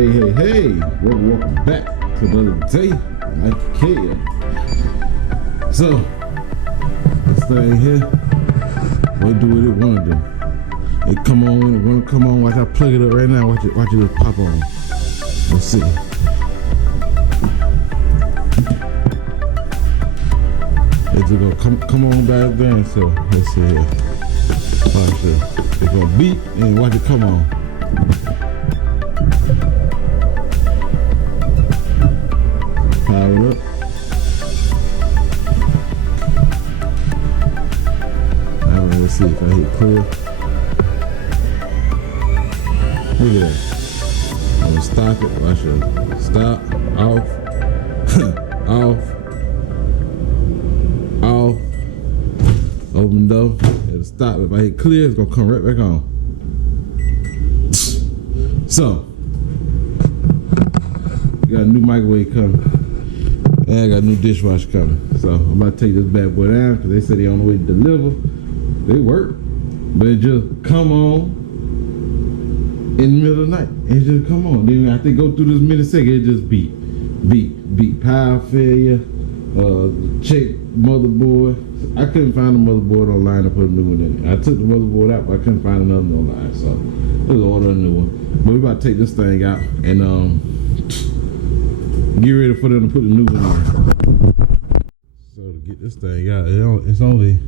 Hey, welcome back to another day. Like Kale. So, this thing here, we do what it wanna do. It come on when it wanna come on. Watch I plug it up right now. Watch it just pop on. Let's see. It's gonna come on back then. So let's see here. Watch it. It's gonna beep and watch it come on. Power up. Now let's see if I hit clear. Look at that. I'm gonna stop it. Watch it. Stop. Off. Off. Off. Open door. It'll stop. If I hit clear, it's gonna come right back on. So, we got a new microwave coming. And I got a new dishwasher coming. So I'm about to take this bad boy down because they said they on the way to deliver. They work. But it just come on in the middle of the night. It just come on. Then after they go through this millisecond, it just beep. Beep. Power failure. Check motherboard. I couldn't find the motherboard online to put a new one in it. I took the motherboard out, but I couldn't find another one online. So let's order a new one. But we about to take this thing out and get ready for them to put the new one in. So to get this thing out, it's only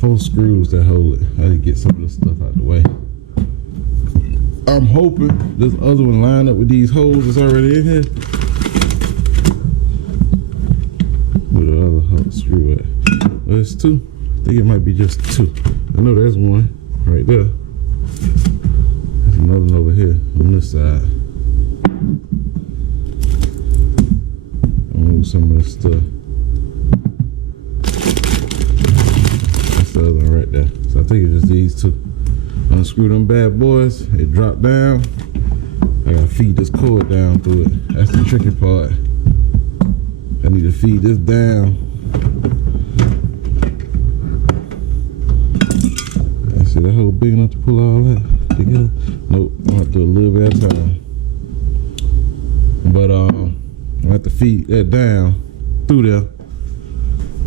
4 screws that hold it. I need to get some of this stuff out the way. I'm hoping this other one line up with these holes that's already in here. Where the other hole screw at? Well, it's 2. I think it might be just 2. I know there's one right there. There's another one over here on this side. Some of this stuff. That's the other one right there. So I think it's just these 2. Unscrew them bad boys. It drop down. I gotta feed this cord down through it. That's the tricky part. I need to feed this down. I see that hole big enough to pull all that together. Nope. I'm gonna have to do a little bit at a time. But I have to feed that down through there,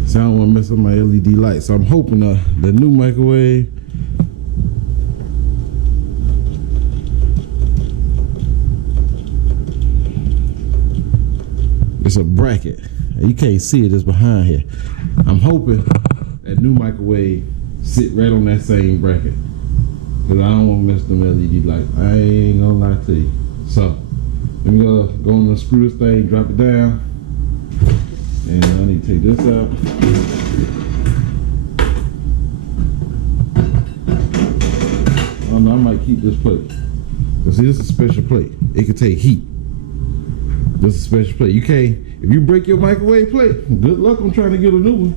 so I don't want to mess up my LED light. So I'm hoping the new microwave it's a bracket. You can't see it, it's behind here. I'm hoping that new microwave sit right on that same bracket, because I don't want to mess them LED lights. I ain't gonna lie to you. So let me go and unscrew this thing, drop it down, and I need to take this out. I don't know, I might keep this plate. Cause see, this is a special plate. It can take heat. This is a special plate. You can't, if you break your microwave plate, good luck on trying to get a new one.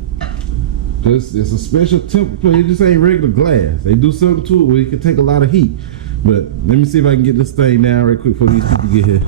Cause it's a special temper plate. It just ain't regular glass. They do something to it where it can take a lot of heat. But let me see if I can get this thing down right quick before these people get here.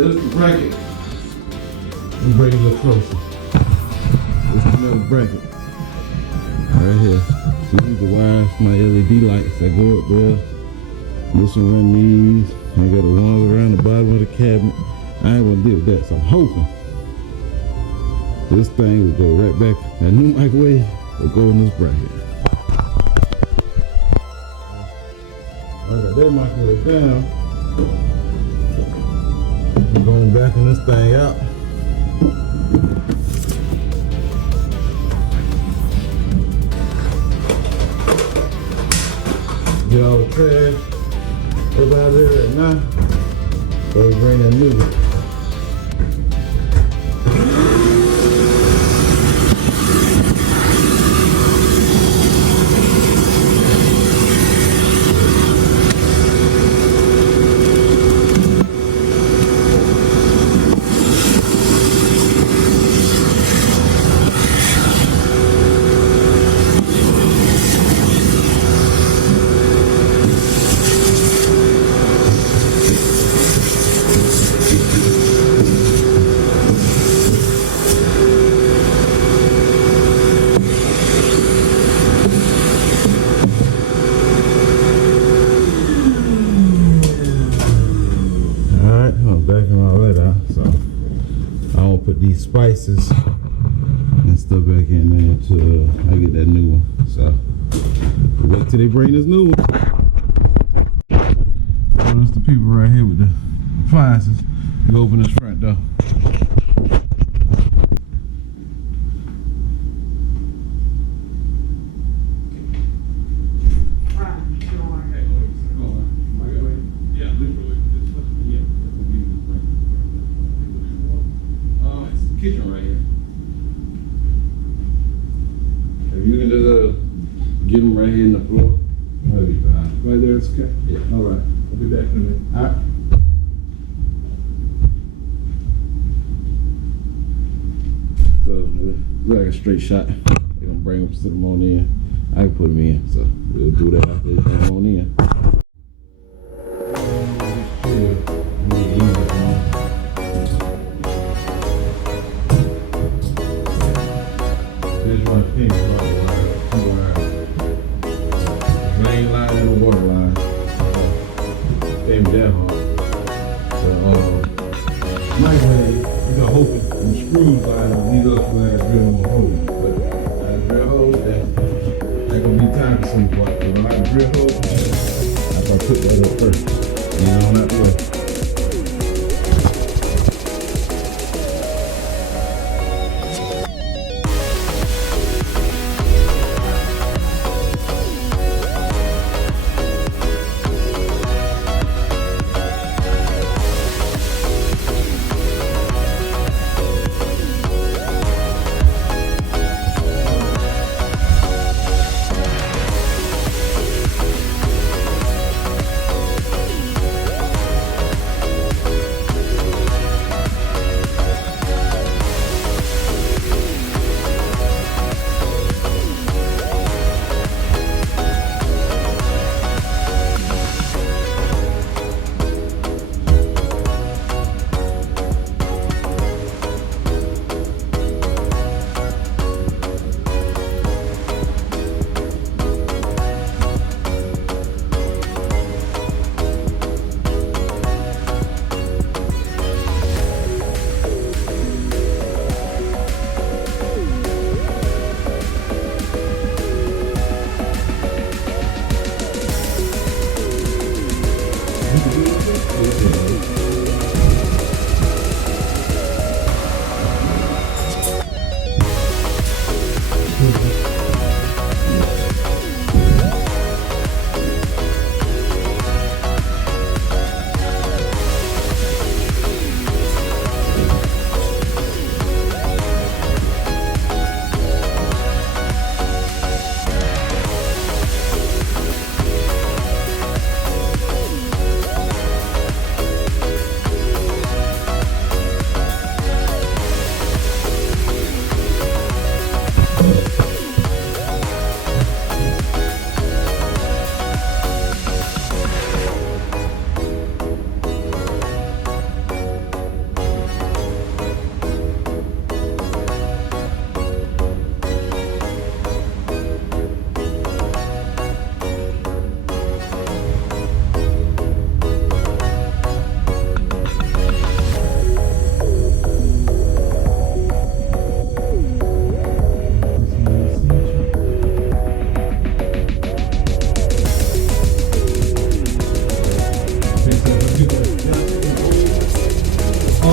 Yeah, this is the bracket. Let me bring it a little closer. This is another bracket. Right here. So these are wires, my LED lights that go up there. This one run these. I got the ones around the bottom of the cabinet. I ain't gonna deal with that, so I'm hoping this thing will go right back. That new microwave will go in this bracket. I got that microwave down. I'm going back in this thing out. Get all the trash up out of there right now. So we bring that new one. These spices and stuff back in there until I get that new one. So wait till they bring this new one. So that's the people right here with the appliances. You open this front door. Kitchen right here. If you can just get them right here in the floor. Right there, it's okay? Yeah. All right. I'll be back in a minute. All right. So, look like a straight shot. They're going to bring them, sit them on in. I can put them in, so we'll do that after they come on in. Main line and the water line. Came that hard. Microwave, you gotta hope it, the screws line up, these up so I can drill them a hole. But I drill holes, that gonna be time consuming part. But when I drill holes, I gotta put that up first. You know, not the way.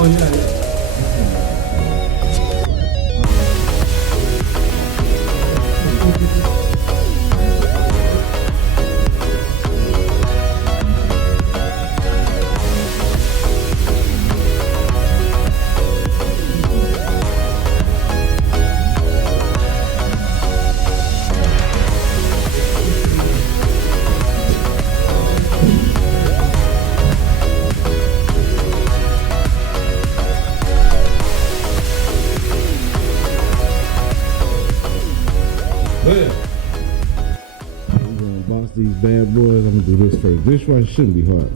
yeah. Well, we're gonna box these bad boys. I'm gonna do this first. Dishwasher shouldn't be hard.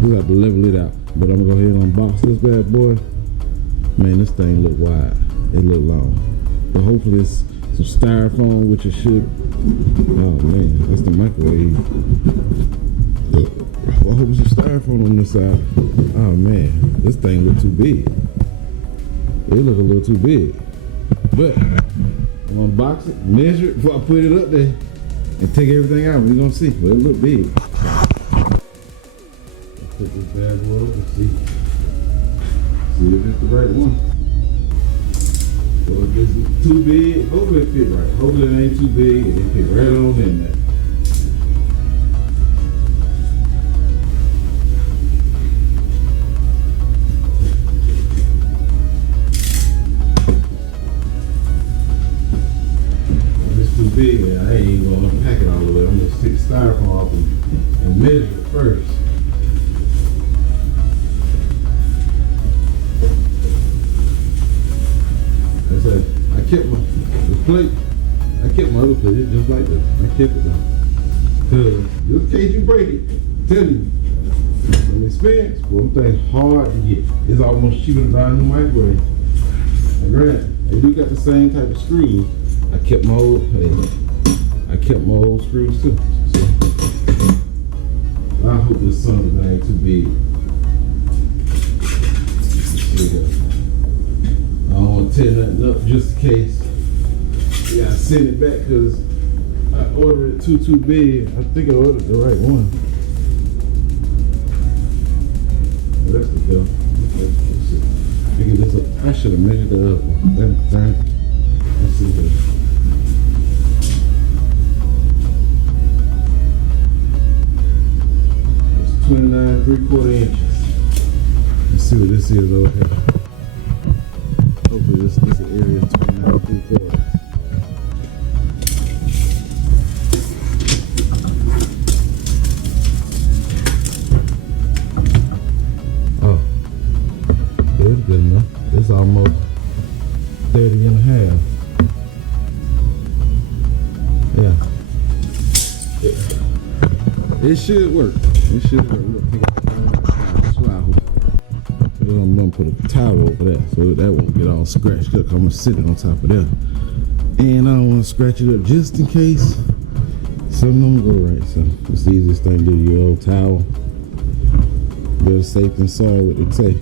Just have to level it out. But I'm gonna go ahead and unbox this bad boy. Man, this thing look wide. It look long. But hopefully it's some styrofoam, which it should. Oh man, that's the microwave. I hope it's some styrofoam on this side. Oh man, this thing look too big. It look a little too big. But I'm gonna box it, measure it before I put it up there, and take everything out. We're gonna see, but it look big. Put this bad boy up and see if it's the right one. Or if it's too big, hopefully it fit right. Hopefully it ain't too big and it fit right on in there. Too big, I ain't even gonna unpack it all the way. I'm gonna stick the styrofoam off and measure it first. I said, I kept my plate. I kept my other plate just like this. I kept it though. Cause just in case you break it, I'm telling you, from experience, one thing hard to get. It's almost cheaper than buying a new microwave. And granted, they do got the same type of screws. I kept my old screws too. So I hope this son ain't too big. I don't want to tear nothing up just in case. Yeah, I send it back because I ordered it too big. I think I ordered the right one. Well, that's the go. I should have measured the other one. Let's see this. It's 29 3/4 inches. Let's see what this is over here. Hopefully this area is 29 3/4. Oh, it's good enough. It's almost 30 and a half. Yeah. It should work. It should work. We're gonna take out that's why I hope. I'm gonna put a towel over that so that won't get all scratched up. I'm gonna sit it on top of there. And I don't want to scratch it up just in case something don't go right. So it's the easiest thing to do. Your old towel. Better safe than sorry, what they say.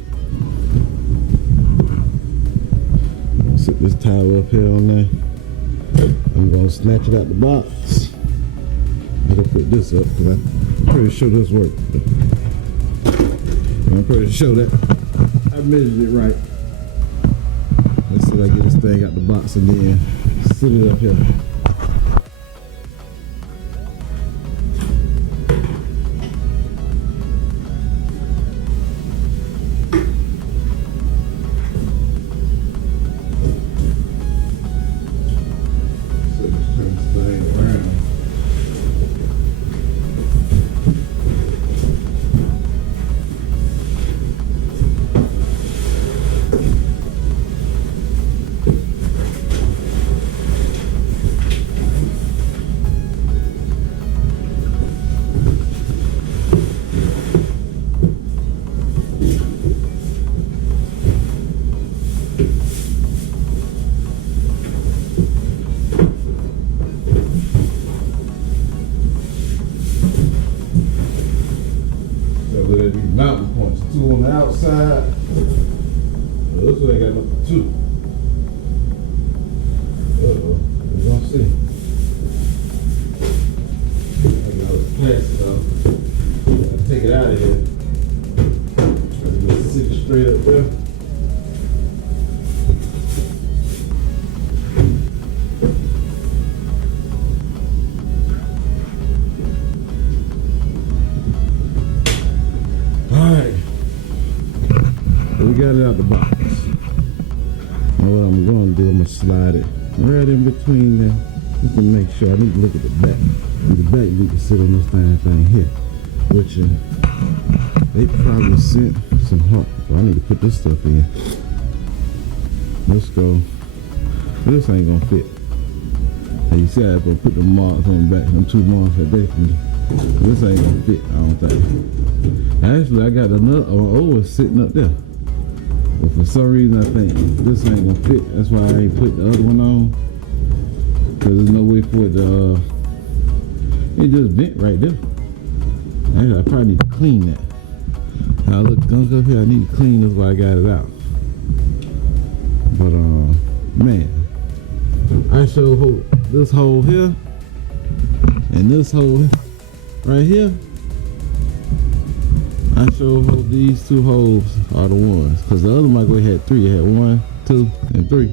Sit this towel up here on there. I'm gonna snatch it out the box. I'm gonna put this up because I'm pretty sure this works. I'm pretty sure that I measured it right. Let's see if I get this thing out the box and then sit it up here. Mountain points, 2 on the outside. Well, this one ain't got nothing 2. Uh-oh, we're gonna see. I got the plastic off. I take it out of here. That's a little 6 straight up there. Alright. We got it out the box. Now what I'm going to do, I'm going to slide it right in between there. Just to make sure. I need to look at the back. The back need to sit on this thing here. Which they probably sent some help. So I need to put this stuff in. Let's go. This ain't gonna fit. And you see I have to put the marks on the back. Them 2 marks right there. This ain't gonna fit, I don't think. Actually, I got another O is sitting up there. But for some reason, I think this ain't gonna fit. That's why I ain't put the other one on. Cause there's no way for it to, it just bent right there. I probably need to clean that. I look gunk up here, I need to clean this while I got it out. But man, I sure hope this hole here and this hole right here, I sure hope these 2 holes are the ones. Cause the other microwave had 3. It had 1, 2, and 3.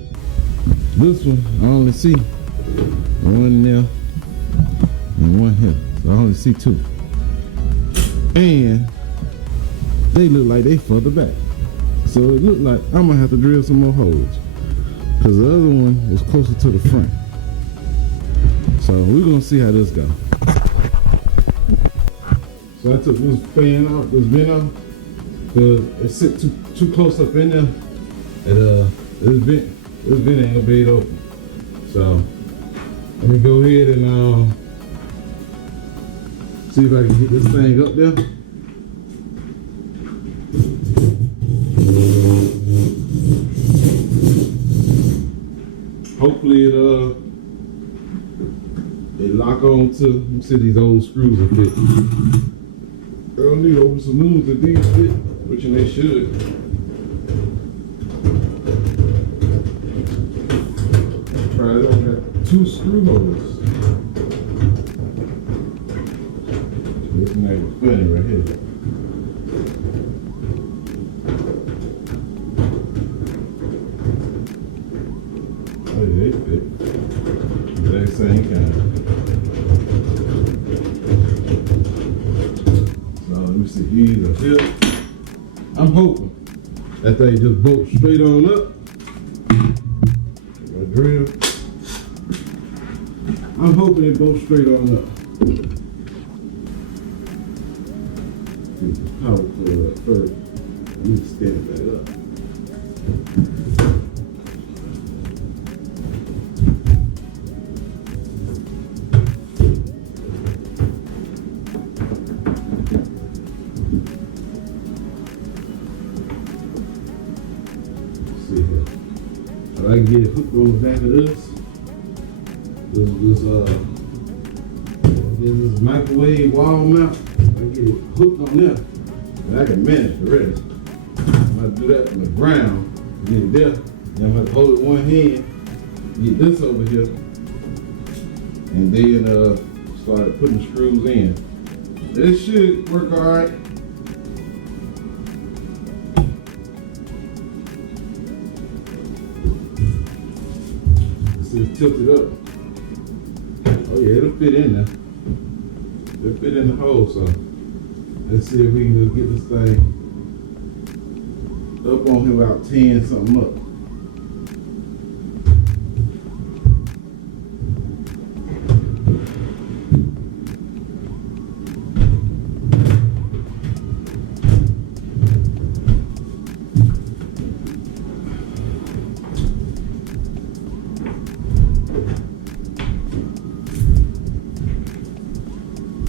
This one, I only see 1 there and 1 here. So I only see 2. And they look like they further back. So it looked like I'm gonna have to drill some more holes. Cause the other one was closer to the front. So we're gonna see how this goes. So I took this fan off, this vent off, cause it sit too close up in there. And this vent ain't gonna be able to open. So let me go ahead and see if I can get this thing up there. Hopefully it lock on to, let me see these old screws will fit. I don't need to open some new ones if these fit, which they should. Try it out, got 2 screw holes. This thing funny right here. Oh yeah, they fit. Exact same kind. So let me see, these are here. I'm hoping that they just bolt straight on up. My drill. I'm hoping they bolt straight on up. Power cord up first. I need to stand that up. Let's see here. If I can get it hooked on the back of this. This microwave wall mount. I get it hooked on there, and I can manage the rest. I'm gonna do that from the ground, get it there, then I'm gonna hold it with one hand, get this over here, and then start putting the screws in. This should work all right. See, it's tilted up. Oh yeah, it'll fit in there. It'll fit in the hole, so let's see if we can just get this thing up on him about 10 something up.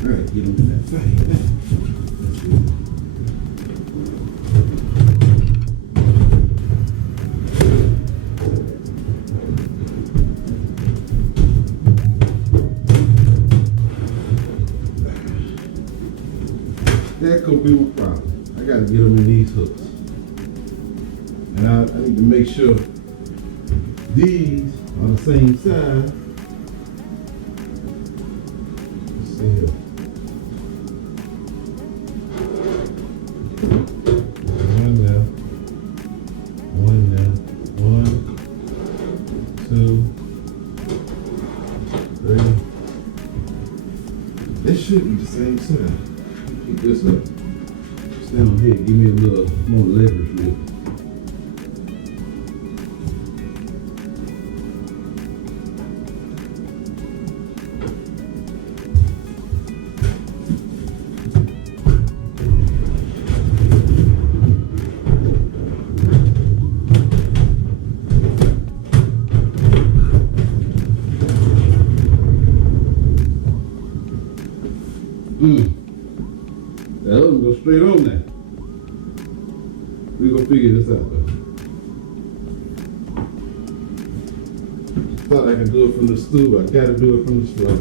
All right, get him in that thing. That could be my problem. I gotta get them in these hooks. And I need to make sure these are the same size. Let's see here. One there. the same side. Keep this up. Stand on here. Give me a little more leverage with it. That other one go straight on there. We gonna figure this out though. Thought I could do it from the stool. I gotta do it from the floor.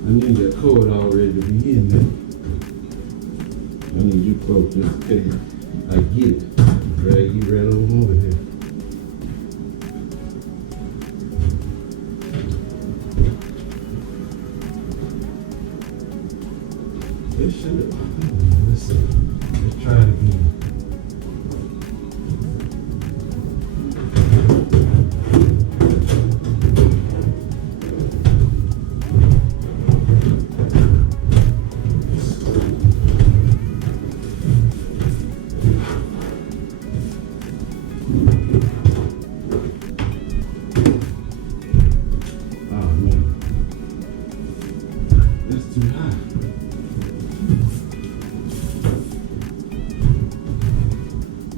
I need that cord already to be in there. I need you close just in case I get it. Drag you right over here. This should. Let's see. Let's try it again.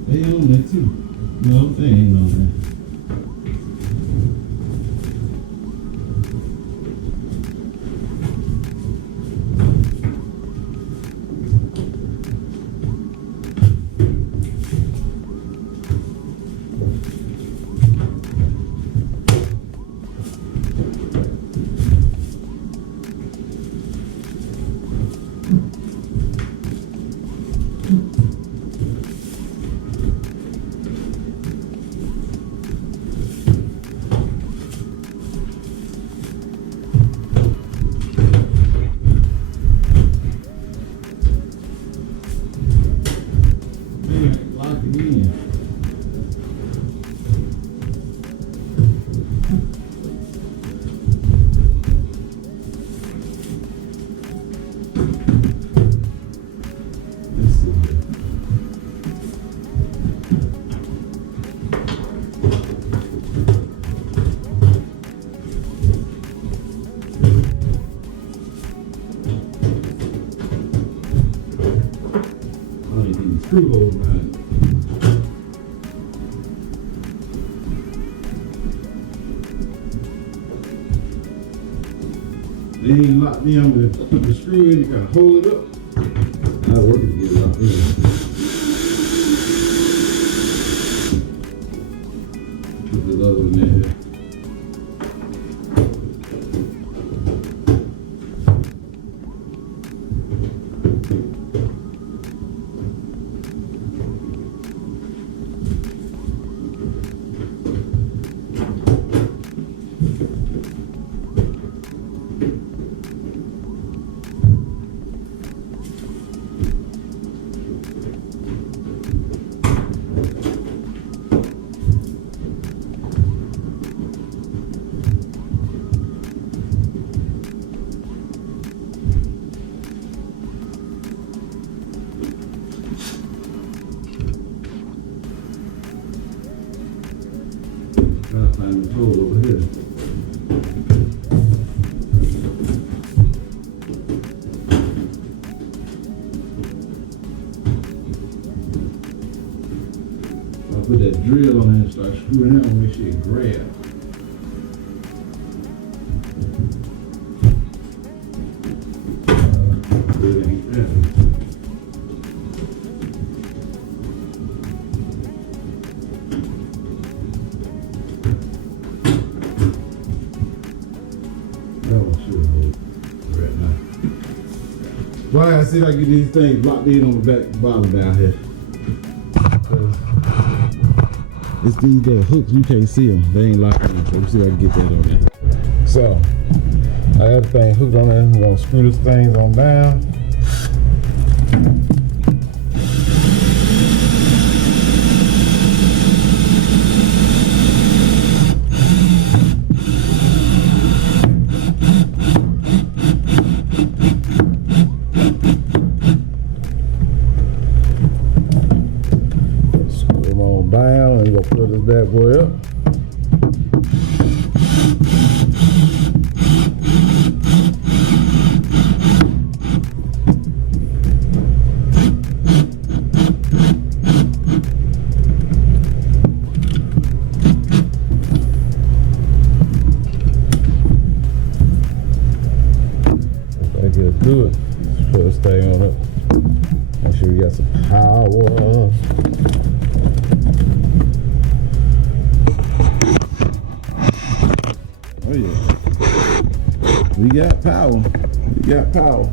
They on there too. No, they ain't on there. Screw holes behind it. They ain't locked me. I'm gonna put the screw in and kind of hold it up. I'll work it to get it locked in. Put the other one in there. Trying to find the hole over here. I'll put that drill on it and start screwing out and make sure it grabs. It ain't grabbing. Why I see I get these things locked in on the back bottom down here. It's these little hooks, you can't see them. They ain't locked in. So let's see if I can get that on there. So I got the thing hooked on there. We're gonna screw this thing on down. Screw them on down and we're gonna put this bad boy up. Do it. Just put this thing on it. Make sure we got some power. Oh yeah. We got power. We got power.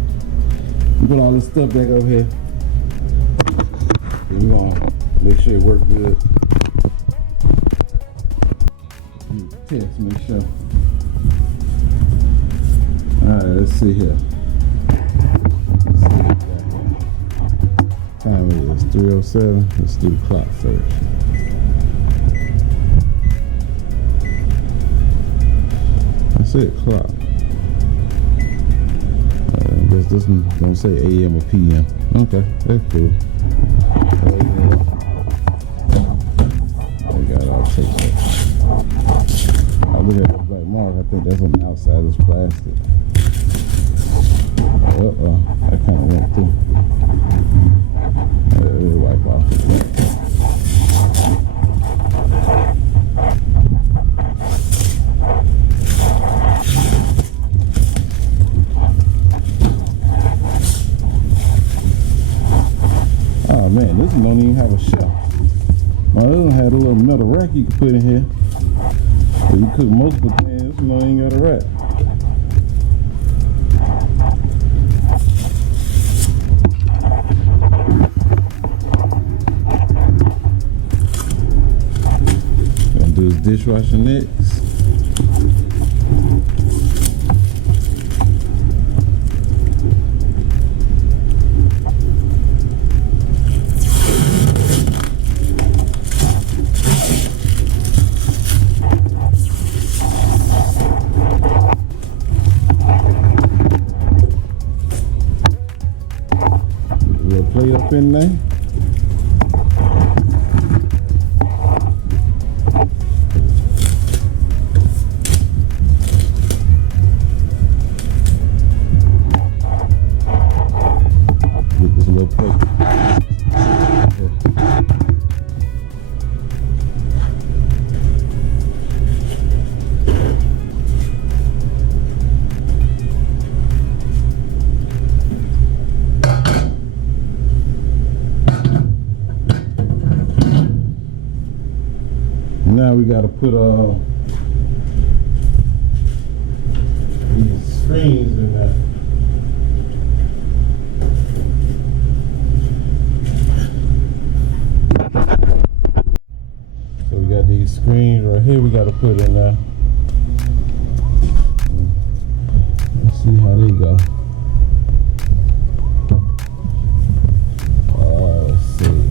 We put all this stuff back over here. And we're gonna make sure it works good. Test, make sure. Alright, let's see here. Time it is 3:07. Let's do the clock first. I said clock. I guess this one don't say AM or PM. Okay, that's cool. We got our tape up. I look at the black mark. I think that's on the outside of this plastic. That kind of went through. We'll wipe off the black. Oh man, this one don't even have a shelf. Now this one had a little metal rack you could put in here. So you cook multiple things. This one don't even got a rack. Do this dishwasher next. We'll play up in there. Now we got to put these screens in there. So we got these screens right here we got to put in there. Let's see how they go. Let's see.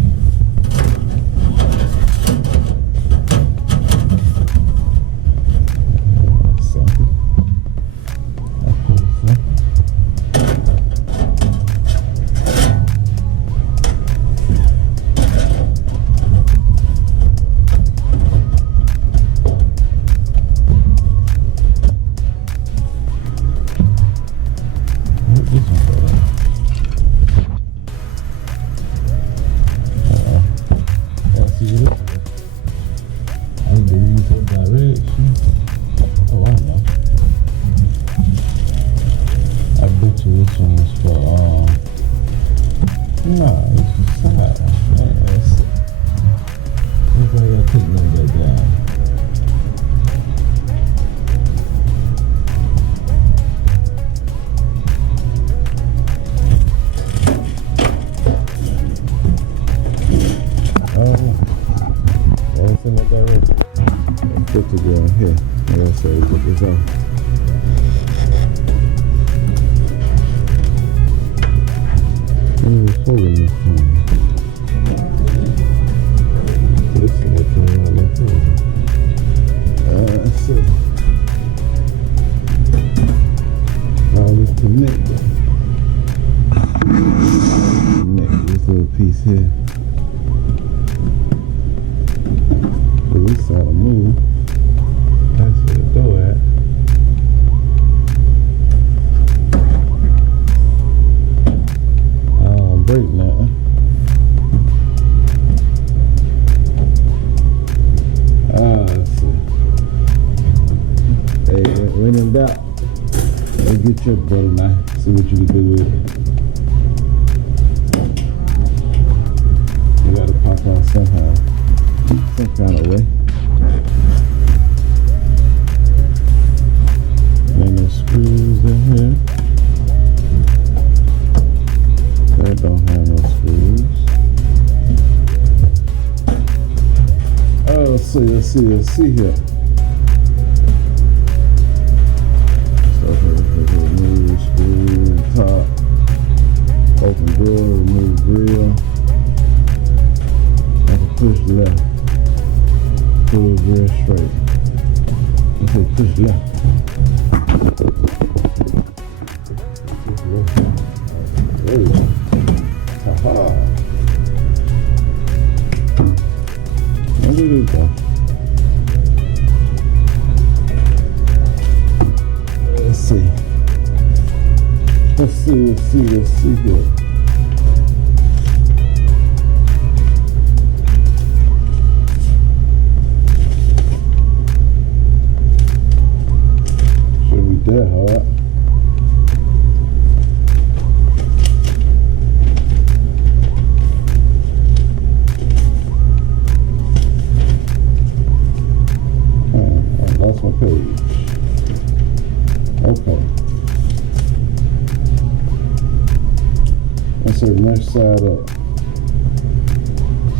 Put to go in here. Yeah, so we put this on. pulling this thing. This is that thing on the phone. So all this connected. Connect this little piece here. So we saw the move. That's where the door at. Break now. Let's see. Hey, when in doubt, let's get your butter knife. See what you can do with it. You gotta pop on somehow, some kind of way. Ain't no screws in here. That don't have no screws. Oh, let's see here. So remove screw, top, open door, remove grill. I can push left, pull grill straight. Okay, push left. There we go. Aha. Look at this guy. Let's see. Let's see here. Should be dead, alright. That's my page. Okay. Let's say next side up.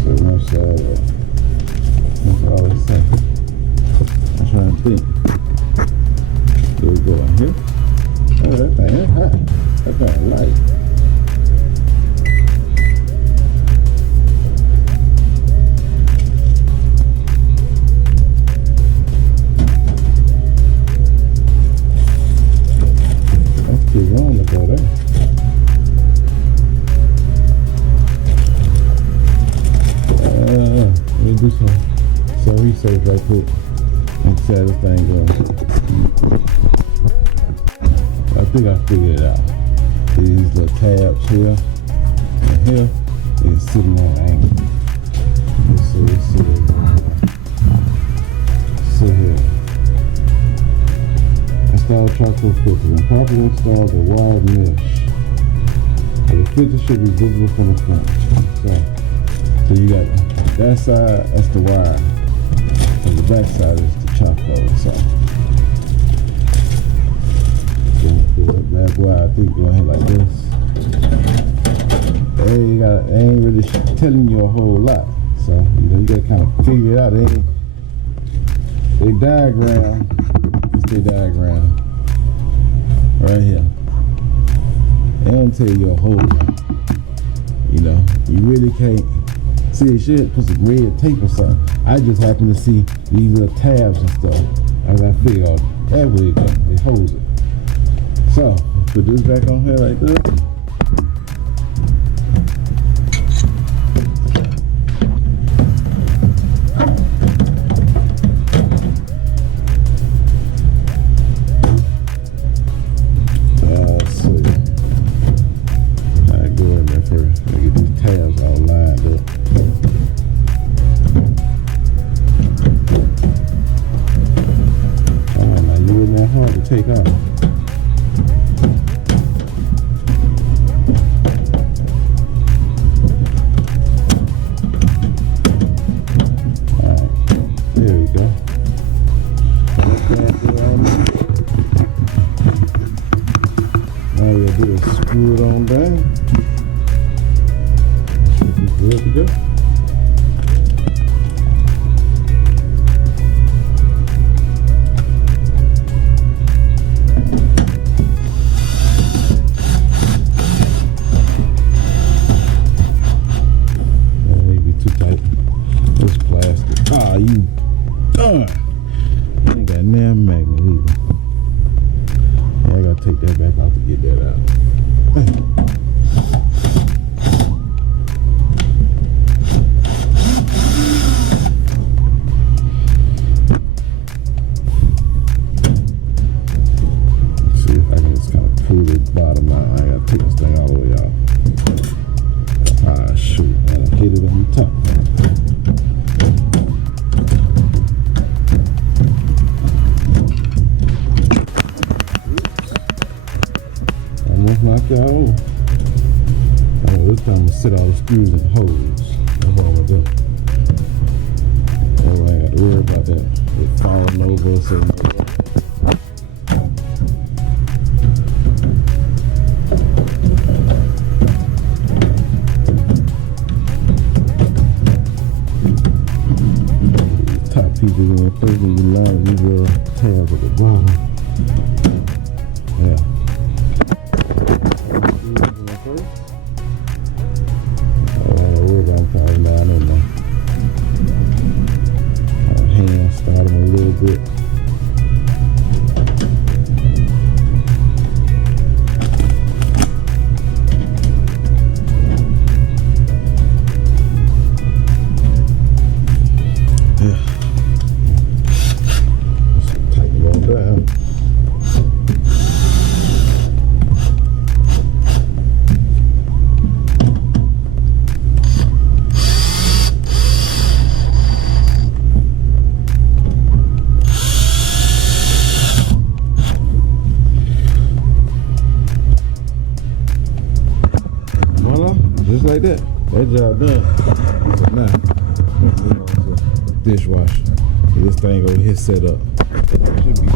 Next side up. That's all I say. I'm trying to think. There we go in here. Oh, that thing is hot. That thing light. Do some research right quick and see how this thing goes. I think I figured it out. These little tabs here and here is sitting at an angle. Let's see here. Install charcoal filter. When properly installed, the wire mesh. So the filter should be visible from the front. So you got that side, that's the wire. And the back side is the charcoal. So that wire, I think going here like this. They ain't really telling you a whole lot. So you gotta kind of figure it out. They diagram. It's their diagram right here. They don't tell you a whole lot. You really can't. See, it should put some red tape or something. I just happen to see these little tabs and stuff. I figure out that way it holds it. So, put this back on here like this. Let's see. I go in there first. I get these tabs all lined up. Hard to take off. Alright, there we go. Now we'll do is screw it on down. Should be good to go. This time to sit all the screws and hose. That's what I'm gonna do. That way I ain't got to worry about that. It falling over or something. Top pieces in first and you line these little tabs at the bottom. Yeah. Start them a little bit. Tighten it on down. Just like that. That job done. So now, I'm going to move on to dishwasher. This thing over here set up. Should be